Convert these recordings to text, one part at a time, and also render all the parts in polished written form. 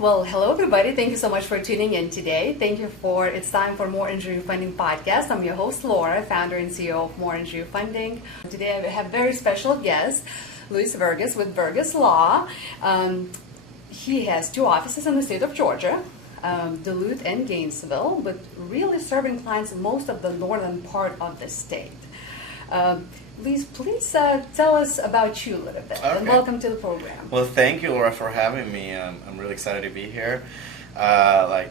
Well, hello everybody. Thank you so much for tuning in today. It's time for More Injury Funding podcast. I'm your host, Laura, founder and CEO of More Injury Funding. Today I have a very special guest, Luis Virguez with Virguez Law. He has two offices in the state of Georgia, Duluth and Gainesville, but really serving clients in most of the northern part of the state. Luis, please tell us about you a little bit, and welcome to the program. Well, thank you, Laura, for having me. I'm really excited to be here. Like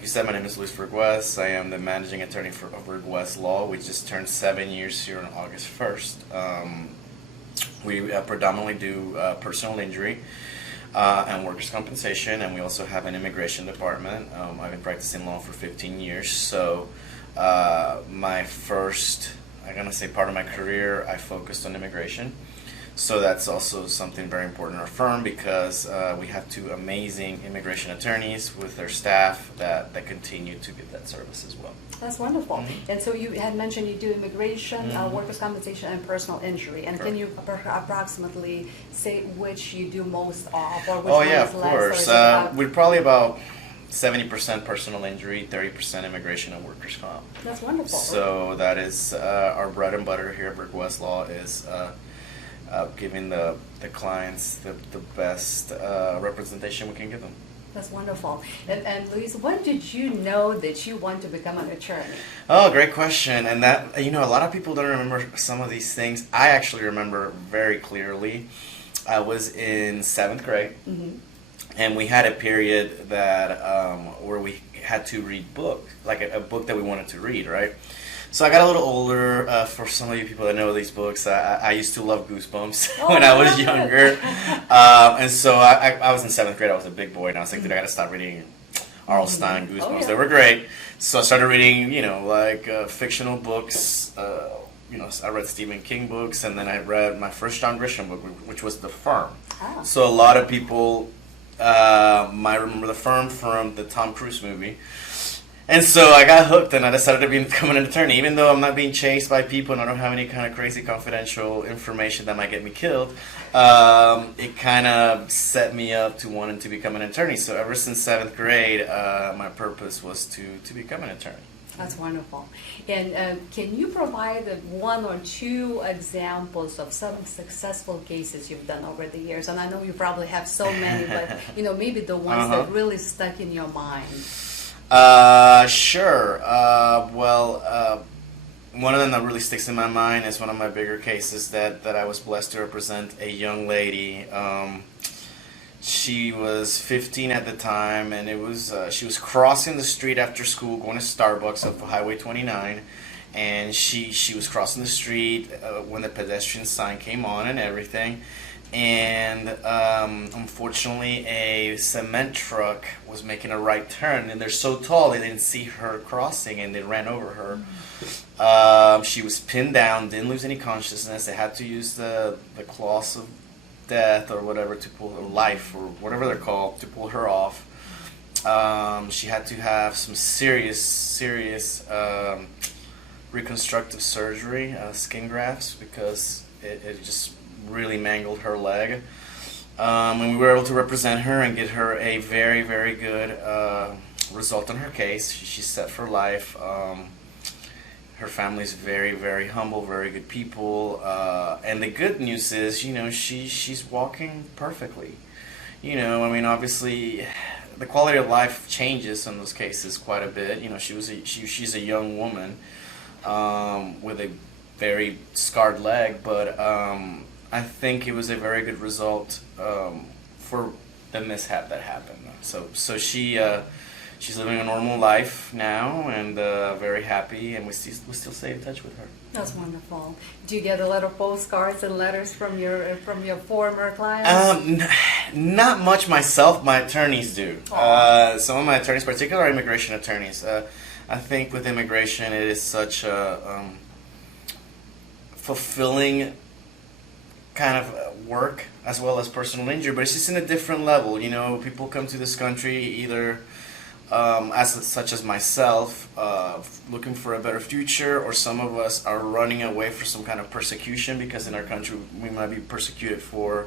you said, my name is Luis Virguez. I am the managing attorney for Virguez Law. We just turned 7 years here on August 1st. We predominantly do personal injury and workers' compensation, and we also have an immigration department. I've been practicing law for 15 years, so my first, I'm going to say, part of my career, I focused on immigration. So that's also something very important in our firm because we have two amazing immigration attorneys with their staff that continue to give that service as well. That's wonderful. Mm-hmm. And so you had mentioned you do immigration, workers' compensation, and personal injury. And can you approximately say which you do most of, or which one is less? We're probably about 70% personal injury, 30% immigration and workers' comp. That's wonderful. So that is our bread and butter here at Virguez Law is giving the clients the best representation we can give them. That's wonderful. And Luis, when did you know that you want to become an attorney? Oh, great question. And that, a lot of people don't remember some of these things. I actually remember very clearly. I was in 7th grade. Mm-hmm. And we had a period that where we had to read book, like a book that we wanted to read, right? So I got a little older. For some of you people that know these books, I used to love Goosebumps when I was younger. And so I was in 7th grade. I was a big boy, and I was like, dude, I got to stop reading R.L. Stine Goosebumps. Oh, yeah. They were great. So I started reading, fictional books. I read Stephen King books, and then I read my first John Grisham book, which was The Firm. Oh. So a lot of people might remember The Firm from the Tom Cruise movie. And so I got hooked and I decided to become an attorney. Even though I'm not being chased by people and I don't have any kind of crazy confidential information that might get me killed, it kind of set me up to wanting to become an attorney. So ever since 7th grade, my purpose was to become an attorney. That's wonderful. And can you provide one or two examples of some successful cases you've done over the years? And I know you probably have so many, but maybe the ones that really stuck in your mind. Sure. One of them that really sticks in my mind is one of my bigger cases that I was blessed to represent a young lady. She was 15 at the time, and she was crossing the street after school, going to Starbucks up Highway 29, and she was crossing the street when the pedestrian sign came on and everything, and unfortunately a cement truck was making a right turn, and they're so tall they didn't see her crossing, and they ran over her. She was pinned down, didn't lose any consciousness. They had to use the claws of death or whatever to pull her, life or whatever they're called, to pull her off. She had to have some serious reconstructive surgery, skin grafts, because it just really mangled her leg. And we were able to represent her and get her a very, very good result on her case. She's set for life. Her family's very, very humble, very good people, and the good news is, she's walking perfectly. Obviously, the quality of life changes in those cases quite a bit. She's a young woman with a very scarred leg, but I think it was a very good result for the mishap that happened. So she's living a normal life now, and very happy, and we still stay in touch with her. That's wonderful. Do you get a lot of postcards and letters from your former clients? Not much myself. My attorneys do. Some of my attorneys, particularly immigration attorneys. I think with immigration, it is such a fulfilling kind of work as well as personal injury, but it's just in a different level. People come to this country either such as myself, looking for a better future, or some of us are running away from some kind of persecution, because in our country we might be persecuted for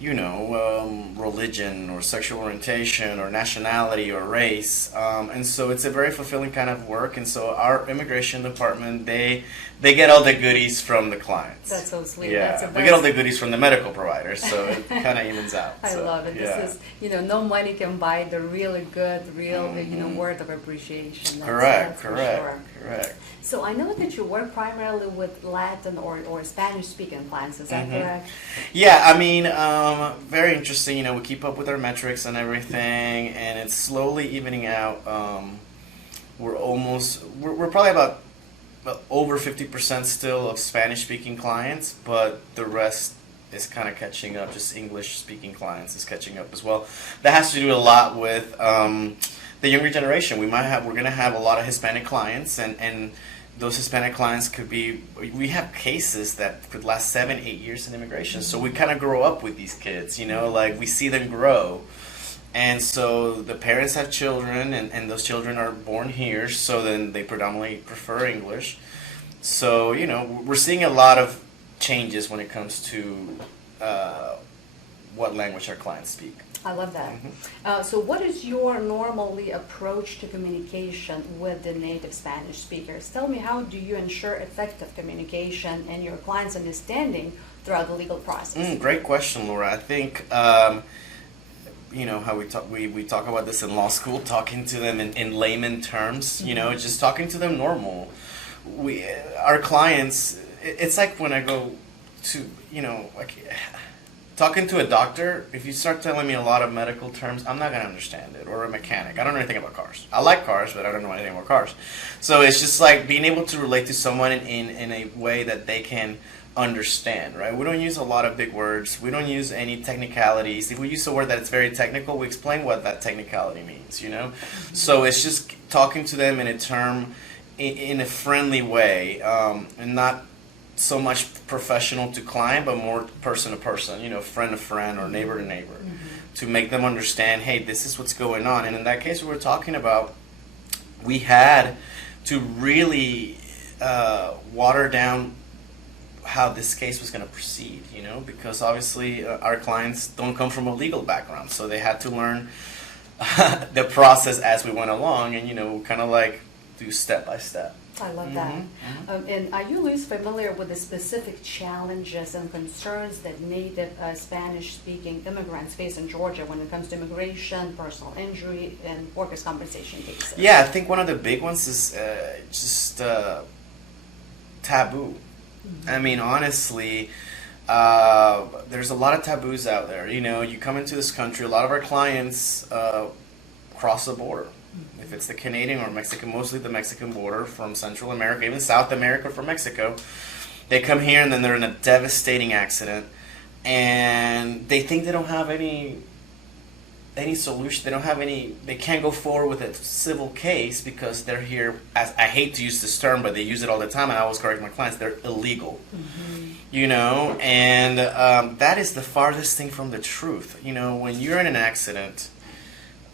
religion or sexual orientation or nationality or race. And so it's a very fulfilling kind of work. And so our immigration department, they get all the goodies from the clients. That's so sweet. Yeah, That's we get all the goodies from the medical providers, so it kind of evens out. I love it. Yeah. This is, no money can buy the really good, word of appreciation. Correct. For sure. Correct. So I know that you work primarily with Latin or Spanish-speaking clients. Is that correct? Yeah, I mean, very interesting. We keep up with our metrics and everything, and it's slowly evening out. We're probably about over 50% still of Spanish-speaking clients, but the rest is kind of catching up. Just English-speaking clients is catching up as well. That has to do a lot with the younger generation. We're going to have a lot of Hispanic clients, and those Hispanic clients we have cases that could last 7-8 years in immigration. So we kind of grow up with these kids, like we see them grow. And so the parents have children, and those children are born here, so then they predominantly prefer English. So, we're seeing a lot of changes when it comes to what language our clients speak. I love that. So what is your normally approach to communication with the native Spanish speakers? Tell me, how do you ensure effective communication and your clients' understanding throughout the legal process? Great question, Laura. I think, how we talk about this in law school, talking to them in layman terms, just talking to them normal. Our clients, it's like when I go to, talking to a doctor, if you start telling me a lot of medical terms, I'm not going to understand it. Or a mechanic. I don't know anything about cars. I like cars, but I don't know anything about cars. So it's just like being able to relate to someone in a way that they can understand, right? We don't use a lot of big words. We don't use any technicalities. If we use a word that it's very technical, we explain what that technicality means, So it's just talking to them in a term, in a friendly way, and not so much professional to client, but more person to person, friend to friend or neighbor to neighbor, to make them understand, hey, this is what's going on. And in that case, we're talking about, we had to really water down how this case was going to proceed, because obviously our clients don't come from a legal background, so they had to learn the process as we went along, and kind of like do step by step. I love that. And are you, Luis, familiar with the specific challenges and concerns that native Spanish-speaking immigrants face in Georgia when it comes to immigration, personal injury, and workers' compensation cases? Yeah, I think one of the big ones is just taboo. I mean, honestly, there's a lot of taboos out there. You come into this country, a lot of our clients cross the border. If it's the Canadian or Mexican, mostly the Mexican border from Central America, even South America from Mexico, they come here and then they're in a devastating accident, and they think they don't have any solution. They can't go forward with a civil case because they're here, as I hate to use this term, but they use it all the time, and I always correct my clients, they're illegal. And that is the farthest thing from the truth. When you're in an accident,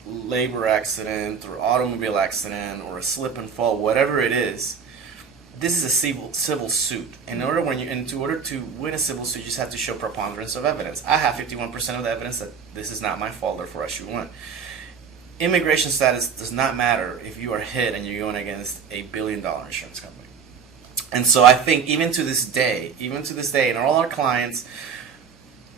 labor accident or automobile accident or a slip and fall, whatever it is, this is a civil suit. In order to win a civil suit, you just have to show preponderance of evidence. I have 51% of the evidence that this is not my fault, therefore I should win. Immigration status does not matter if you are hit and you're going against a $1 billion insurance company. And so I think even to this day, and all our clients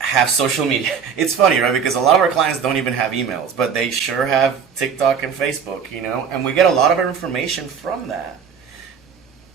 have social media. It's funny, right? Because a lot of our clients don't even have emails, but they sure have TikTok and Facebook, and we get a lot of our information from that.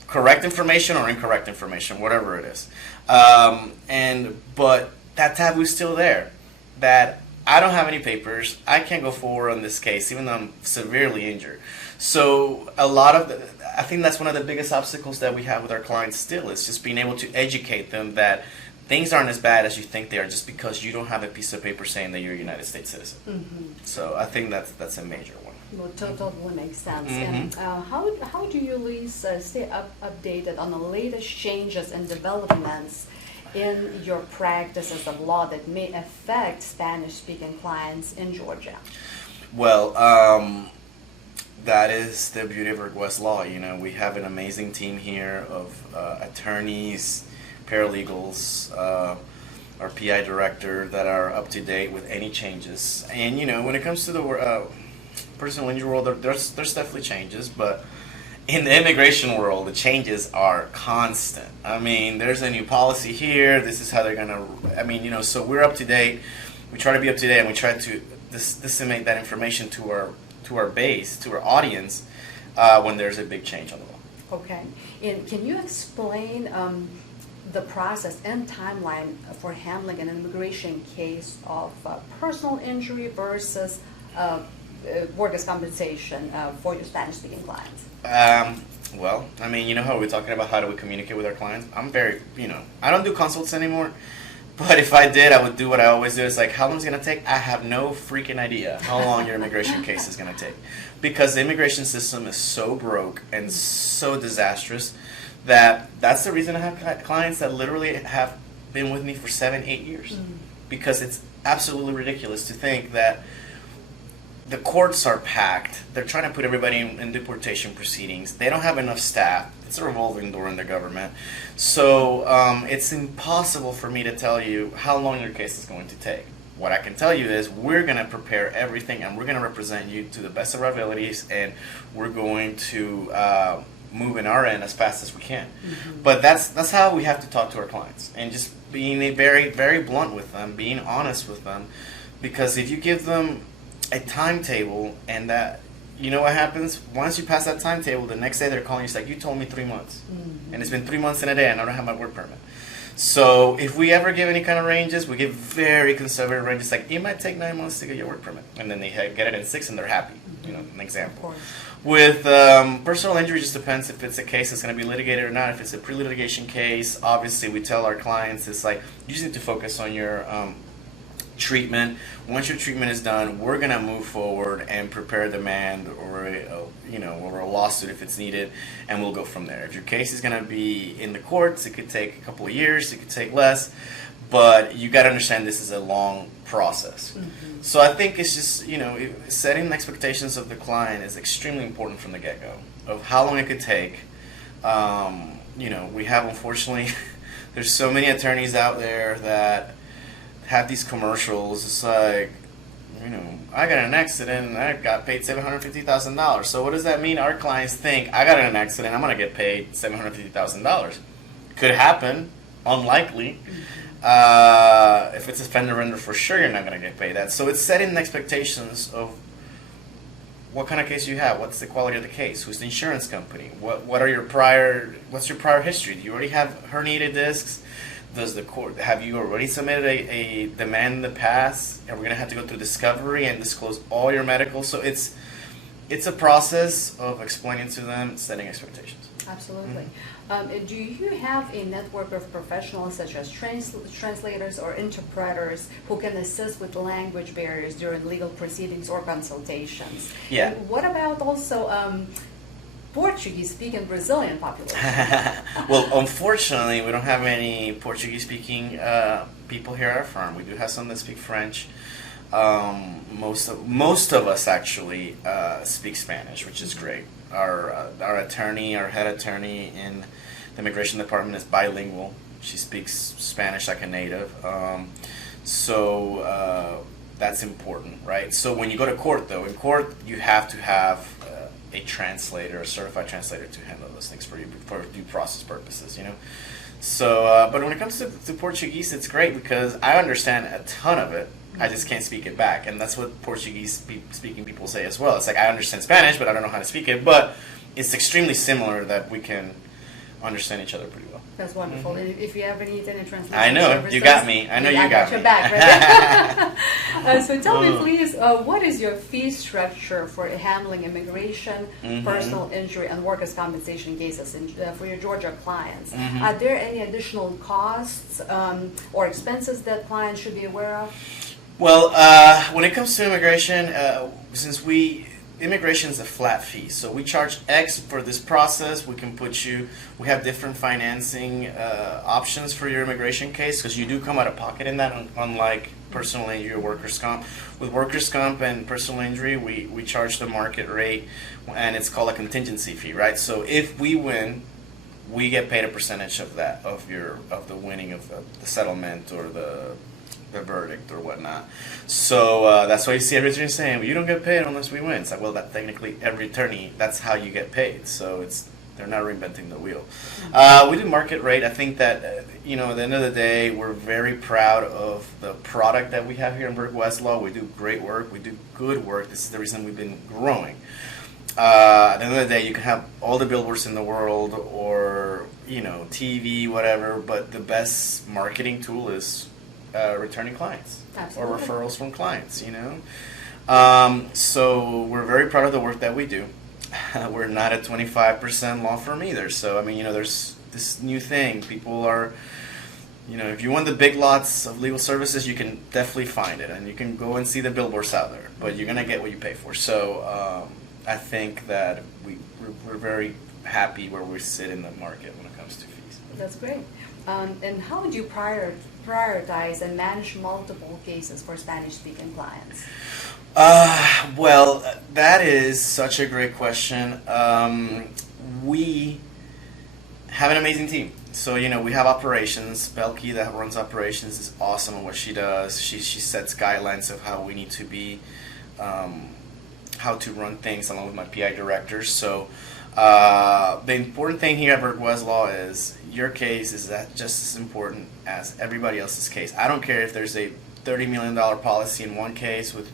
Correct information or incorrect information, whatever it is. But that taboo is still there. That I don't have any papers, I can't go forward on this case, even though I'm severely injured. So I think that's one of the biggest obstacles that we have with our clients still, is just being able to educate them that things aren't as bad as you think they are just because you don't have a piece of paper saying that you're a United States citizen. So I think that's a major one. Well, totally makes sense. And how do you, Luis, stay updated on the latest changes and developments in your practices of law that may affect Spanish-speaking clients in Georgia? Well, that is the beauty of Virguez Law. We have an amazing team here of attorneys, paralegals, our PI director that are up to date with any changes. And when it comes to the personal injury world, there's definitely changes, but in the immigration world, the changes are constant. I mean, there's a new policy here. This is how they're gonna. I mean, so we're up to date. We try to be up to date, and we try to disseminate that information to our base, to our audience, when there's a big change on the law. Okay. And can you explain the process and timeline for handling an immigration case of personal injury versus workers' compensation for your Spanish-speaking clients? Well, I mean, how we're talking about how do we communicate with our clients? I'm very, I don't do consults anymore, but if I did, I would do what I always do. It's like, how long is it going to take? I have no freaking idea how long your immigration case is going to take, because the immigration system is so broke and so disastrous that's the reason I have clients that literally have been with me for 7-8 years, because it's absolutely ridiculous to think that the courts are packed. They're trying to put everybody in deportation proceedings. They don't have enough staff. It's a revolving door in the government. So it's impossible for me to tell you how long your case is going to take. What I can tell you is we're going to prepare everything, and we're going to represent you to the best of our abilities, and we're going to move in our end as fast as we can. But that's how we have to talk to our clients, and just being very, very blunt with them, being honest with them, because if you give them a timetable, and that, what happens once you pass that timetable, the next day they're calling you, it's like, you told me 3 months, and it's been 3 months and a day, and I don't have my work permit. So if we ever give any kind of ranges, we give very conservative ranges, like it might take 9 months to get your work permit, and then they get it in 6 and they're happy. An example. With personal injury, just depends if it's a case that's going to be litigated or not. If it's a pre-litigation case, obviously we tell our clients, it's like, you just need to focus on your treatment. Once your treatment is done, we're going to move forward and prepare a demand or a lawsuit if it's needed, and we'll go from there. If your case is going to be in the courts, it could take a couple of years, it could take less, but you got to understand this is a long process. So I think it's just, setting the expectations of the client is extremely important from the get-go of how long it could take. We have, unfortunately, there's so many attorneys out there that have these commercials. It's like, I got in an accident and I got paid $750,000. So what does that mean? Our clients think, I got in an accident, I'm going to get paid $750,000. Could happen, unlikely. If it's a fender render, for sure you're not going to get paid that. So it's setting the expectations of what kind of case you have, what's the quality of the case, who's the insurance company, what's your prior history? Do you already have herniated discs? Does the court, have you already submitted a demand in the past? And we're going to have to go through discovery and disclose all your medical. So it's a process of explaining to them, setting expectations. Absolutely. Do you have a network of professionals such as translators or interpreters who can assist with language barriers during legal proceedings or consultations? Yeah. And what about also Portuguese-speaking Brazilian population? Well, unfortunately, we don't have any Portuguese-speaking people here at our firm. We do have some that speak French. Most of us actually speak Spanish, which is great. Our attorney, our head attorney in the immigration department is bilingual. She speaks Spanish like a native. So that's important, right? So when you go to court, though, in court you have to have a translator, a certified translator, to handle those things for you for due process purposes, So, but when it comes to Portuguese, it's great because I understand a ton of it. I just can't speak it back, and that's what Portuguese-speaking people say as well. It's like, I understand Spanish, but I don't know how to speak it. But it's extremely similar that we can understand each other pretty well. That's wonderful. Mm-hmm. If you ever need any translation I know, services, you got me. I know you got me. Your back, right? So tell me, please, what is your fee structure for handling immigration, personal injury, and workers' compensation cases for your Georgia clients? Are there any additional costs or expenses that clients should be aware of? Well, when it comes to immigration, since immigration is a flat fee, so we charge X for this process. We have different financing options for your immigration case, because you do come out of pocket in that, unlike personal injury or workers' comp. With workers' comp and personal injury, we charge the market rate, and it's called a contingency fee, right? So if we win we get paid a percentage of that, of the winning of the settlement or the verdict or whatnot. So that's why you see every attorney saying, well, you don't get paid unless we win. It's like, well, that technically every attorney, that's how you get paid. So they're not reinventing the wheel. We do market rate. I think that, at the end of the day, we're very proud of the product that we have here in Virguez Law. We do great work. We do good work. This is the reason we've been growing. At the end of the day, you can have all the billboards in the world or, TV, whatever, but the best marketing tool is returning clients. Absolutely. Or referrals from clients, So we're very proud of the work that we do. We're not a 25% law firm either. So, there's this new thing. People are, if you want the big lots of legal services, you can definitely find it. And you can go and see the billboards out there. But you're going to get what you pay for. So I think that we're very happy where we sit in the market when it comes to fees. That's great. And how would you prioritize and manage multiple cases for Spanish-speaking clients? Well, that is such a great question. We have an amazing team. So, we have operations. Belky, that runs operations, is awesome at what she does. She sets guidelines of how we need to be, how to run things along with my PI directors. So, the important thing here at Virguez Law is your case is just as important as everybody else's case. I don't care if there's a $30 million policy in one case with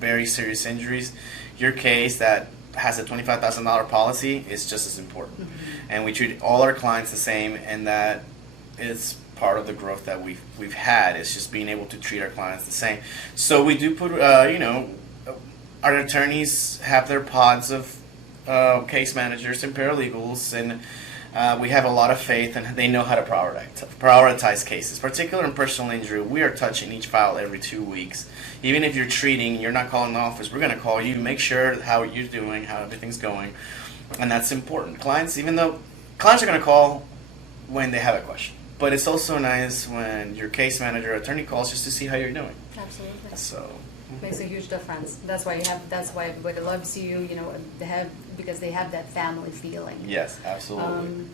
very serious injuries. Your case that has a $25,000 policy is just as important. Mm-hmm. And we treat all our clients the same, and that is part of the growth that we've had. It's just being able to treat our clients the same. So we do put, our attorneys have their pods of case managers and paralegals, and we have a lot of faith, and they know how to prioritize cases. Particularly in personal injury, we are touching each file every 2 weeks. Even if you're treating, you're not calling the office, we're going to call you, make sure how you're doing, how everything's going, and that's important. Clients are going to call when they have a question, but it's also nice when your case manager or attorney calls just to see how you're doing. Absolutely. So. Makes a huge difference. That's why everybody loves you. Because they have that family feeling. Yes, absolutely.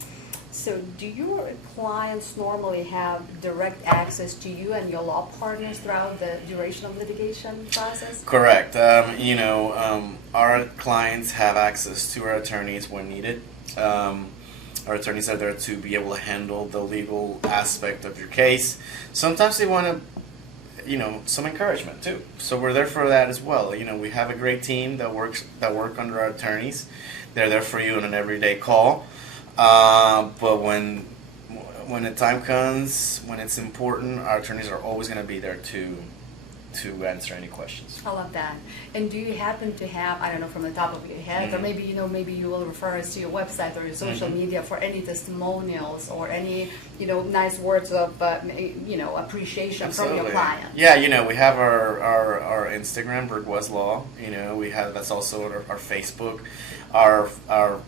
So, do your clients normally have direct access to you and your law partners throughout the duration of litigation process? Correct. Our clients have access to our attorneys when needed. Our attorneys are there to be able to handle the legal aspect of your case. Sometimes they want to some encouragement too. So we're there for that as well. We have a great team that work under our attorneys. They're there for you on an everyday call. But when the time comes, when it's important, our attorneys are always going to be there to answer any questions. I love that. And do you happen to have, I don't know, from the top of your head, or maybe you will refer us to your website or your social media for any testimonials or any nice words of appreciation Absolutely. from your client? Yeah, we have our Instagram, Virguez Law. We have, that's also our Facebook. Our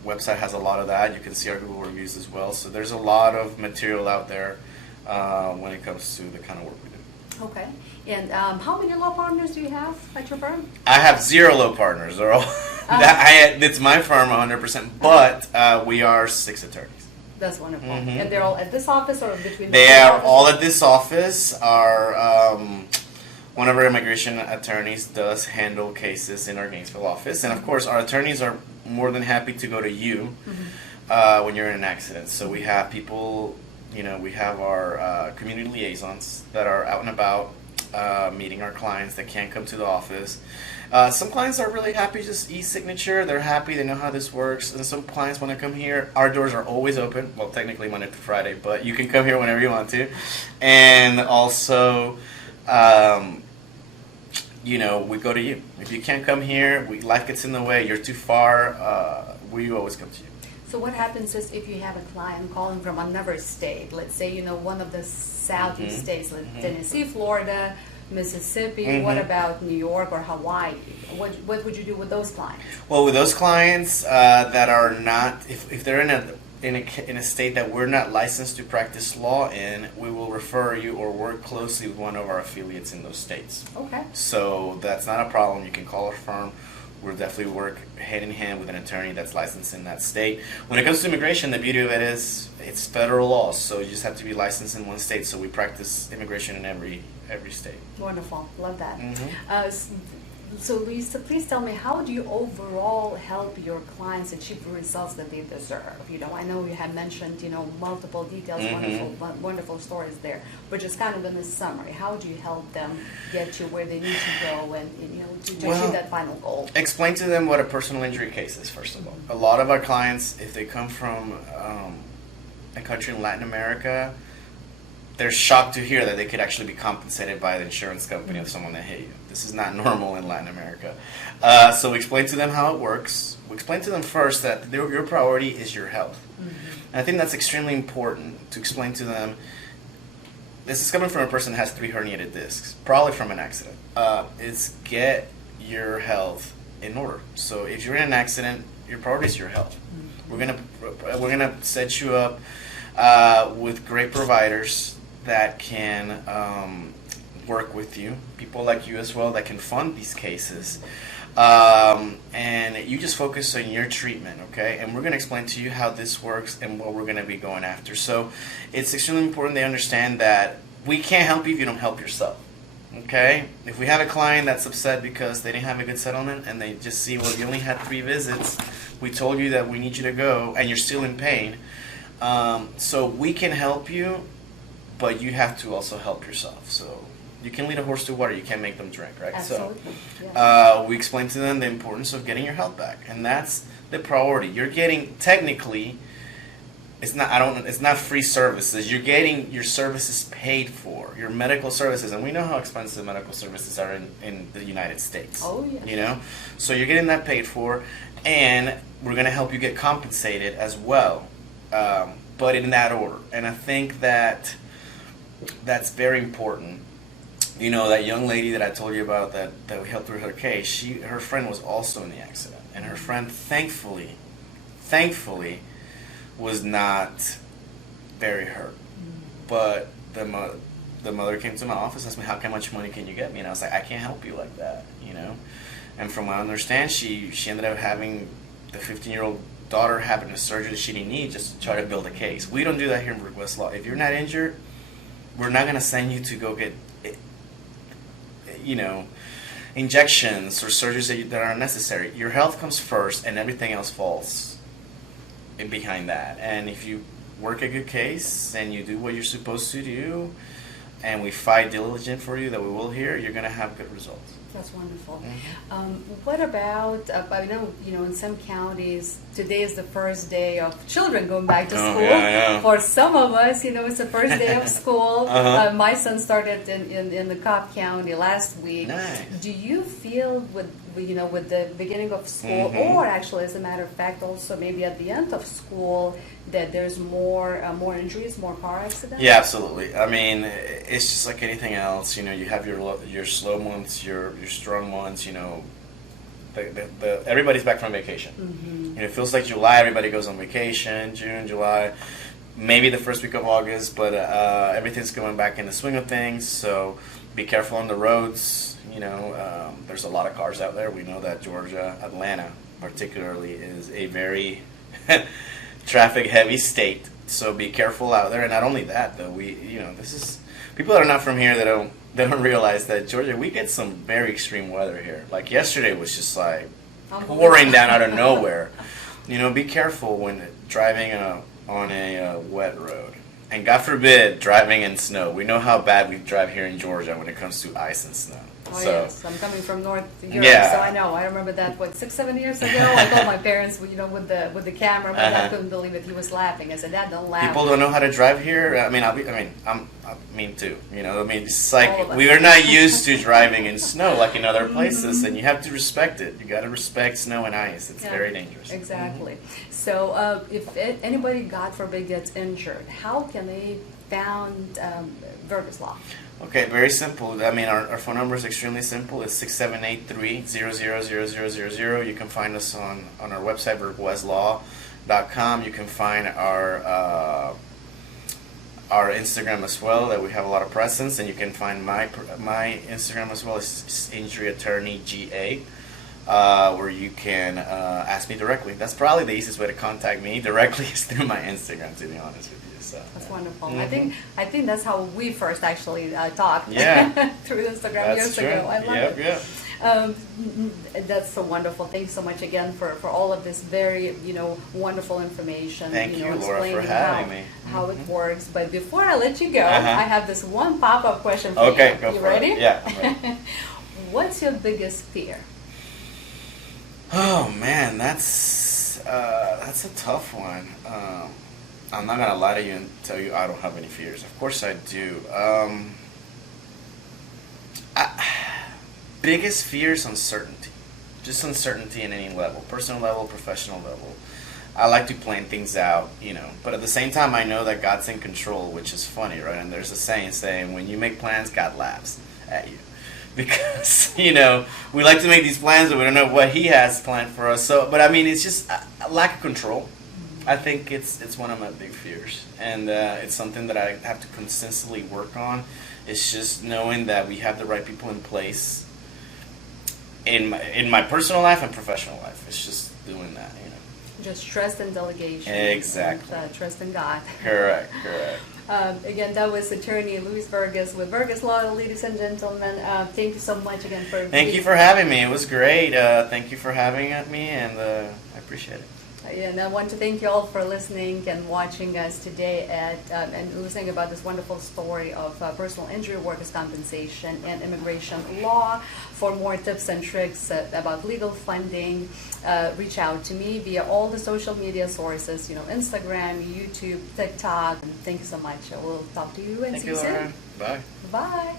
website has a lot of that. You can see our Google reviews as well. So there's a lot of material out there when it comes to the kind of work we do. Okay. And how many law partners do you have at your firm? I have 0 law partners. It's my firm 100%, but we are 6 attorneys. That's wonderful. Mm-hmm. And they're all at this office or between? They are all at this office. One of our immigration attorneys does handle cases in our Gainesville office. And of course, our attorneys are more than happy to go to you when you're in an accident. So we have people, we have our community liaisons that are out and about meeting our clients that can't come to the office. Some clients are really happy, just e-signature. They're happy, they know how this works. And some clients want to come here. Our doors are always open. Well, technically Monday to Friday, but you can come here whenever you want to. And also, we go to you. If you can't come here, life gets in the way, you're too far, we always come to you. So what happens is if you have a client calling from another state, let's say, one of the southeast states, like Tennessee, Florida, Mississippi, what about New York or Hawaii? What would you do with those clients? Well, with those clients that are not, if they're in a state that we're not licensed to practice law in, we will refer you or work closely with one of our affiliates in those states. Okay. So that's not a problem. You can call our firm, we'll definitely work hand in hand with an attorney that's licensed in that state. When it comes to immigration, the beauty of it is it's federal law, so you just have to be licensed in one state. So we practice immigration in every state. Wonderful, love that. Mm-hmm. So Lisa, please tell me, how do you overall help your clients achieve the results that they deserve? I know you have mentioned, multiple details, Mm-hmm. wonderful stories there, but just kind of in a summary, how do you help them get to where they need to go and, to achieve that final goal? Explain to them what a personal injury case is, first of all. A lot of our clients, if they come from a country in Latin America, they're shocked to hear that they could actually be compensated by the insurance company of someone that hit you. This is not normal in Latin America. So we explain to them how it works. We explain to them first that your priority is your health. And I think that's extremely important to explain to them. This is coming from a person that has 3 herniated discs, probably from an accident. Is get your health in order. So if you're in an accident, your priority is your health. We're gonna set you up with great providers that can work with you, people like you as well that can fund these cases, and you just focus on your treatment, okay? And we're going to explain to you how this works and what we're going to be going after. So it's extremely important they understand that we can't help you if you don't help yourself, okay? If we have a client that's upset because they didn't have a good settlement and they just see, well, you only had 3 visits, we told you that we need you to go, and you're still in pain, so we can help you, but you have to also help yourself. So you can lead a horse to water, you can't make them drink, right? Absolutely. So we explain to them the importance of getting your health back, and that's the priority. You're getting, technically, it's not free services. You're getting your services paid for, your medical services, and we know how expensive medical services are in the United States. Oh, yeah. So you're getting that paid for, and we're going to help you get compensated as well, but in that order. And I think that's very important. That young lady that I told you about that we helped through her case, her friend was also in the accident, and her friend thankfully was not very hurt. But the mother came to my office, asked me, how much money can you get me? And I was like, I can't help you like that, And from what I understand, she ended up having the 15-year-old daughter having a surgery that she didn't need just to try to build a case. We don't do that here in Virguez Law. If you're not injured, we're not going to send you to go get injections or surgeries that are unnecessary. Your health comes first, and everything else falls in behind that. And if you work a good case and you do what you're supposed to do, and we fight diligent for you, that we will hear, you're going to have good results. That's wonderful. What about, I know, in some counties, today is the first day of children going back to school. Yeah. For some of us, it's the first day of school. My son started in the Cobb County last week. Nice. Do you feel with the beginning of school, or actually, as a matter of fact, also maybe at the end of school, that there's more injuries, more car accidents? Yeah, absolutely. I mean, it's just like anything else. You have your slow months, your strong months. Everybody's back from vacation. It feels like July, everybody goes on vacation. June, July, maybe the first week of August, but everything's going back in the swing of things. So be careful on the roads. There's a lot of cars out there. We know that Georgia, Atlanta particularly, is a very traffic heavy state. So be careful out there. And not only that, though, people that are not from here, they don't realize that Georgia, we get some very extreme weather here. Like yesterday was just like pouring down out of nowhere. Be careful when driving on a wet road. And God forbid, driving in snow. We know how bad we drive here in Georgia when it comes to ice and snow. Oh, yes. I'm coming from North Europe, so I know. I remember that, 6-7 years ago, I told my parents, with the camera, my dad couldn't believe it. He was laughing. I said, Dad, don't laugh. People don't know how to drive here. I mean too. It's like we are not used to driving in snow like in other places, and you have to respect it. You got to respect snow and ice. It's very dangerous. Exactly. So, if anybody, God forbid, gets injured, how can they found Virguez Law? Okay, very simple. I mean, our phone number is extremely simple. It's 678-300-0000. You can find us on our website, virguezlaw.com. You can find our Instagram as well, that we have a lot of presence, and you can find my Instagram as well. It's Injury Attorney GA. where you can ask me directly. That's probably the easiest way to contact me directly is through my Instagram, to be honest with you. So That's wonderful. Mhm. I think that's how we first actually talked. Yeah. Through Instagram That's years true. ago. I love Yep, it. yep. That's so wonderful. Thank you so much again for all of this very wonderful information. Thank you, Laura, for explaining having me. how it works. But before I let you go, Uh-huh. I have this one pop-up question for you. Okay, go You for ready? it. Yeah, I'm ready. What's your biggest fear? Oh man, that's a tough one. I'm not gonna lie to you and tell you I don't have any fears. Of course I do. Biggest fear is uncertainty. Just uncertainty in any level, personal level, professional level. I like to plan things out, but at the same time I know that God's in control, which is funny, right? And there's a saying, when you make plans, God laughs at you. Because, we like to make these plans but we don't know what He has planned for us. So, but I mean, it's just a lack of control. I think it's one of my big fears. And it's something that I have to consistently work on. It's just knowing that we have the right people in place in my personal life and professional life. It's just doing that, Just trust and delegation. Exactly. And, trust in God. Correct. Again, that was attorney Luis Virguez with Virguez Law, ladies and gentlemen. Thank you so much again for Thank you for having me. It was great. Thank you for having me, and I appreciate it. And I want to thank you all for listening and watching us today and listening about this wonderful story of personal injury, workers' compensation, and immigration law. For more tips and tricks about legal funding, reach out to me via all the social media sources, Instagram, YouTube, TikTok. And thank you so much. We'll talk to you and Thank see you, you Laura. soon. Bye. Bye.